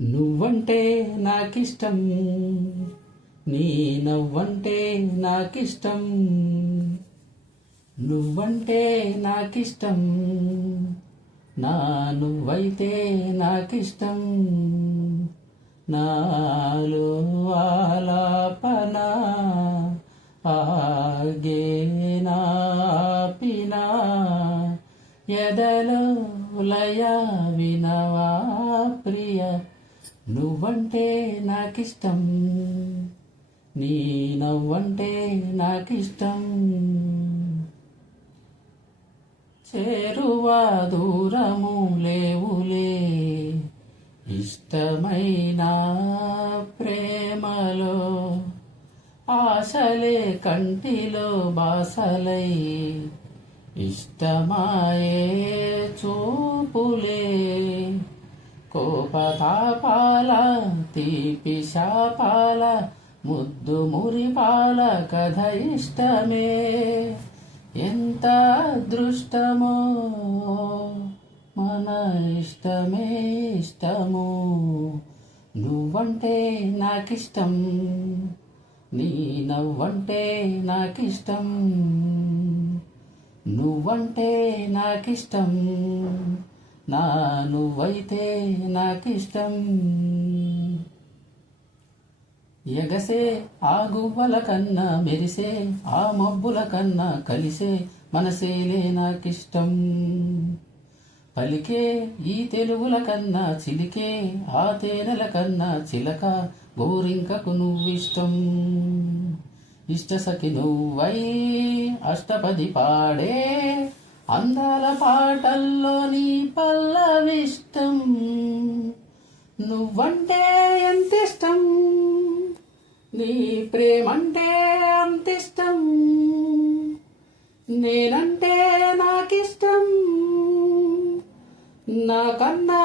నువ్వంటే నాకిష్టం, నీ నవ్వంటే నాకిష్టం. నువ్వంటే నాకిష్టం, నా నువ్వైతే నాకిష్టం. నాలో ఆలాపన ఆగేనా పినా, ఎదలో లయ వినవా ప్రియ. నువ్వంటే నాకిష్టం, నీ నవ్వంటే నాకిష్టం. చేరువా దూరము లేవులే, ఇష్టమైన ప్రేమలో ఆశలే కంటిలో బాసలై, ఇష్టమాయే చూపులే. కోపతాపాల తీపి శాపాల ముద్దు మురిపాల కథ ఇష్టమే. ఎంత అదృష్టమో మన ఇష్టమే ఇష్టము. నువ్వంటే నాకిష్టం, నీ నవ్వంటే నాకిష్టం. నువ్వంటే నాకిష్టం, నా నువ్వైతే నాకిష్టం. ఎగసే ఆ గువ్వల కన్నా మెరిసే ఆ మబ్బుల కన్నా కలిసే మనసేలే నాకిష్టం. పలికే ఈ తెలుగుల కన్నా చిలికే ఆ తేనెల కన్నా చిలక గోరింకకు నువ్విష్టం. ఇష్టసఖి నువ్వై అష్టపది పాడే అందాల పాటల్లో నీ పల్లవిష్టం. నువ్వంటే ఎంతిష్టం, నీ ప్రేమంటే అంతిష్టం. నేనంటే నాకిష్టం, నాకన్నా